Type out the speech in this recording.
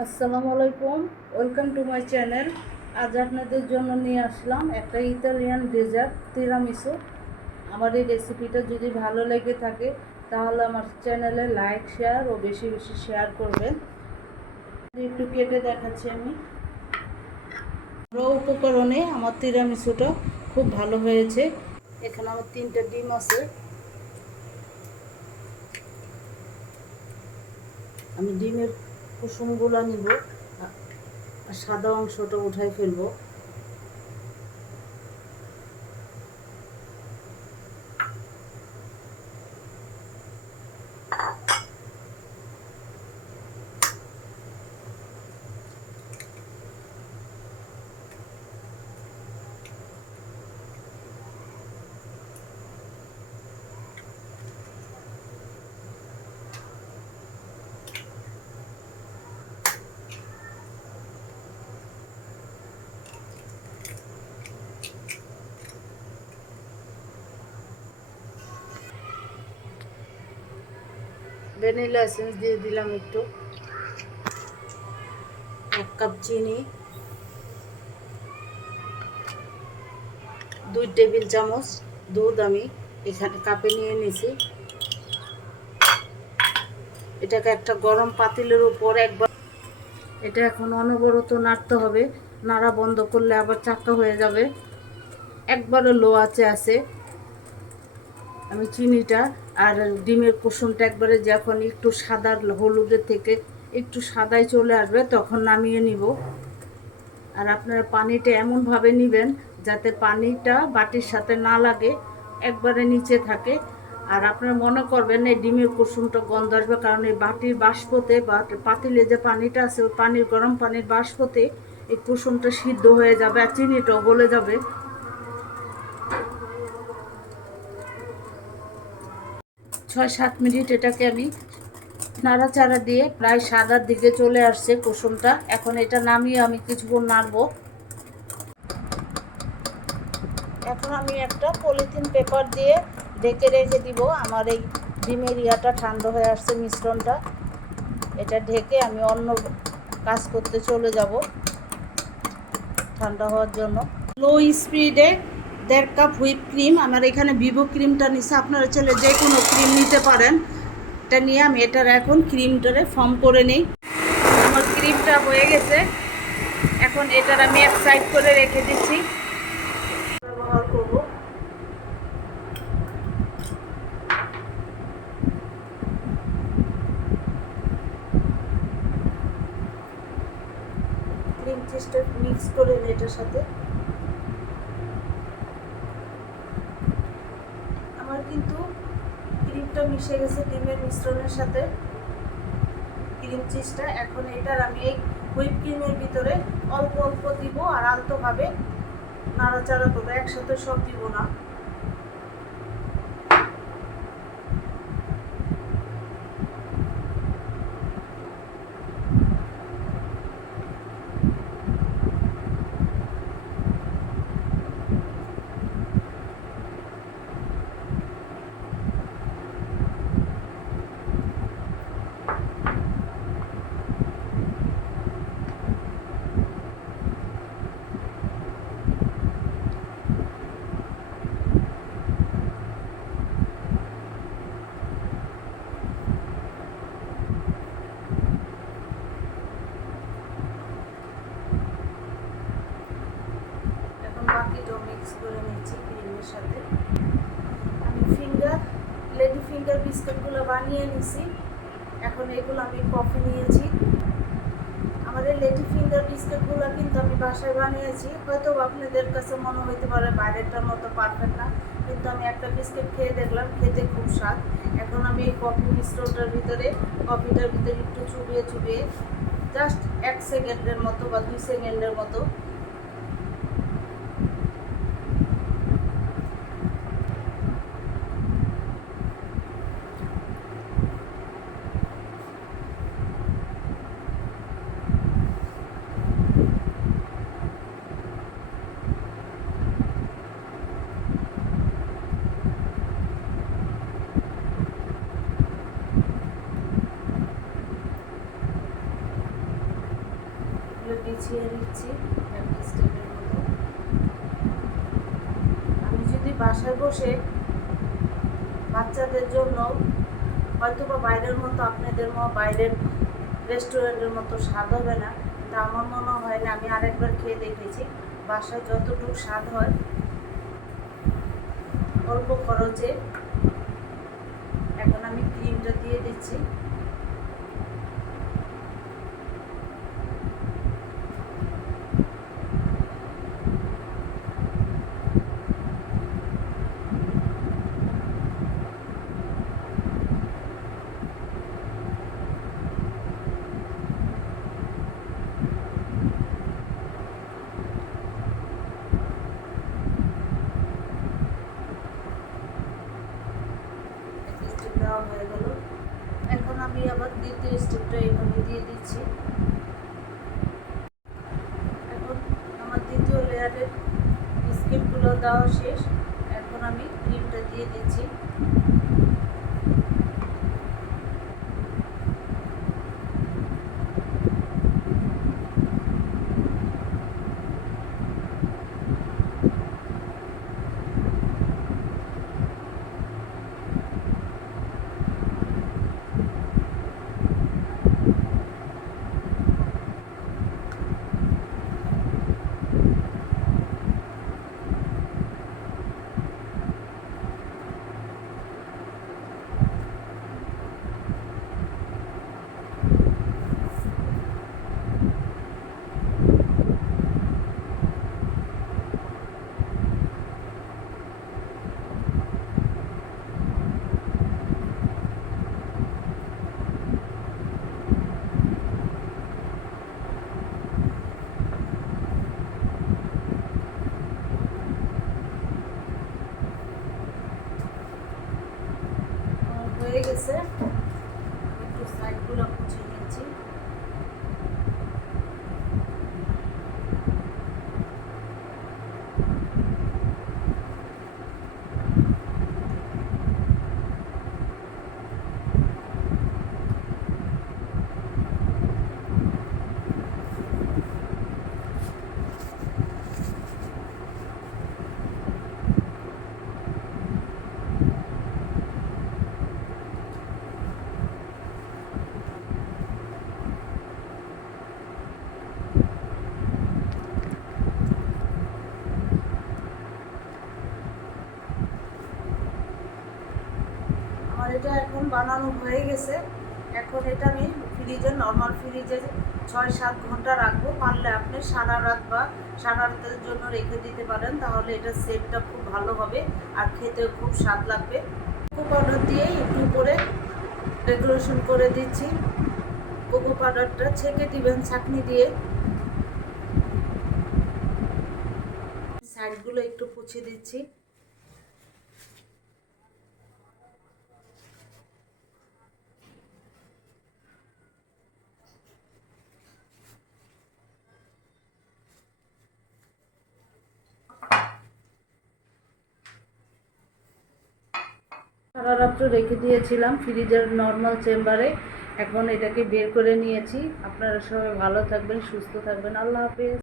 আসসালামু আলাইকুম। Welcome to my channel আজ আপনাদের জন্য নিয়ে আসলাম একটা ইতালিয়ান ডেজার্ট তিরামিসু আমার এই রেসিপিটা যদি ভালো লেগে থাকে, তাহলে আমার চ্যানেলে লাইক শেয়ার ও বেশি বেশি শেয়ার করবেন। একটু কেটে দেখাচ্ছি আমি। র উপকরণে আমার তিরামিসুটা খুব ভালো হয়েছে। এখানে আমার তিনটা ডিম আছে। আমি ডিমের কুসুমগুলো নিব আর সাদা অংশটা উঠাই ফেলব। ভ্যানিলা এসেন্স দিয়ে দিলাম একটু। এক কাপ চিনি। দুই টেবিল চামচ দুধ আমি এখানে কাপে নিয়ে নিয়েছি এটাকে একটা গরম পাতিলের উপর একবার এটা এখন অনবরত নাড়তে হবে। নাড়া বন্ধ করলে আবার চাক্কা হয়ে যাবে। একবারও লো আছে আছে। আমি চিনিটা আর ডিমের কুসুমটা একবারে যখন একটু সাদা হলুদের থেকে একটু সাদায় চলে আসবে, তখন নামিয়ে নিব। আর আপনারা পানিটা এমনভাবে নেবেন যাতে পানিটা বাটির সাথে না লাগে, একবারে নিচে থাকে। আর আপনারা মনে করবেন এই ডিমের কুসুমটা গন্ধ আসবে, কারণ এই বাটির বাষ্পতে বা পাতিলে যে পানিটা আছে, ওই পানির গরম পানির বাষ্পতে এই কুসুমটা সিদ্ধ হয়ে যাবে আর চিনিটাও গলে যাবে। ছয় সাত মিনিট এটাকে আমি নাড়াচাড়া দিয়ে প্রায় সাদার দিকে চলে আসছে কুসুমটা এখন এটা নামিয়ে আমি কিছুক্ষণ নাড়বো। এখন আমি একটা পলিথিন পেপার দিয়ে ঢেকে রেখে দিব। আমার এই ডিমের ইয়াটা ঠান্ডা হয়ে আসছে মিশ্রণটা। এটা ঢেকে আমি অন্য কাজ করতে চলে যাব ঠান্ডা হওয়ার জন্য। লো স্পিডে দেড় কাপ হুইপ ক্রিম, আমার এখানে ভিভো ক্রিমটা নিচ্ছে আপনারা চলে যে কোনো ক্রিম নিতে পারেন। এটা নিয়ে আমি এটার এখন ক্রিমটারে ফর্ম করে নিই। আমার ক্রিমটা হয়ে গেছে। এখন এটার আমি এক সাইড করে রেখে দিচ্ছি। ব্যবহার করব ক্রিম মিক্স করে এটার সাথে আমার কিন্তু ক্রিমটা মিশে গেছে ডিমের মিশ্রণের সাথে। ক্রিম চিজটা। এখন এটার আমি এই হুইপ ক্রিমের ভিতরে অল্প অল্প দিব আর আলতোভাবে নাড়াচাড়া করব। একসাথে সব দিব না এখন বাকিটাও মিক্স করে নিচ্ছি ক্রিমের সাথে আমি ফিঙ্গার ফিঙ্গার বিস্কুটগুলো বানিয়ে নিছি। এখন এগুলো আমি কফি নিয়েছি। আমাদের লেডি ফিঙ্গার বিস্কুটগুলো কিন্তু আমি বাসায় বানিয়েছি। হয়তো আপনাদের কাছে মনে হইতে পারে বাইরেরটার মতো পারফেক্ট না, কিন্তু আমি একটা বিস্কুট খেয়ে দেখলাম, খেতে খুব স্বাদ। এখন আমি এই কফি মিশ্রণটার ভিতরে, কফিটার ভিতরে একটু চুবিয়ে চুবিয়ে জাস্ট এক সেকেন্ডের মতো বা দুই সেকেন্ডের মতো বিছিয়ে মতো আমি যদি বাসায় বসে বাচ্চাদের জন্য হয়তো বা বাইরের মতো আপনাদের মতো বাইরের রেস্টুরেন্টের মতো স্বাদ হবে না, তা আমার মনে হয় না, আমি আরেকবার খেয়ে দেখেছি, বাসায় যতটুকু স্বাদ হয় অল্প খরচে এখন আমি ক্রিমটা দিয়ে দিচ্ছি একটা স্টেপ দেওয়া হয়ে গেল এখন আমি আবার দ্বিতীয় স্টেপটা এইভাবে দিয়ে দিচ্ছি এখন আমার লেয়ারের বিস্কিটগুলো দেওয়া শেষ। এখন আমি ক্রিমটা দিয়ে দিচ্ছি আমার হয়ে গেছে। একটু সাইডগুলো মুছে নিয়েছি আমার এটা এখন বানানো হয়ে গেছে। এখন এটা আমি ফ্রিজে নর্মাল ফ্রিজে ছয় সাত ঘণ্টা রাখব। পারলে আপনি সারা রাত বা সারা রাতের জন্য রেখে দিতে পারেন, তাহলে এটা সেটটা খুব ভালো হবে আর খেতেও খুব স্বাদ লাগবে। কোকো পাউডার দিয়ে একটু করে ডেকোরেশন করে দিচ্ছি। কোকো পাউডারটা ছেঁকে দিবেন ছাঁকনি দিয়ে। সাইডগুলো একটু পুছে দিচ্ছি। সারা রাত্র রেখে দিয়েছিলাম ফ্রিজের নর্মাল চেম্বারে এখন এটাকে বের করে নিয়েছি। আপনারা সবাই ভালো থাকবেন, সুস্থ থাকবেন। আল্লাহ হাফেজ।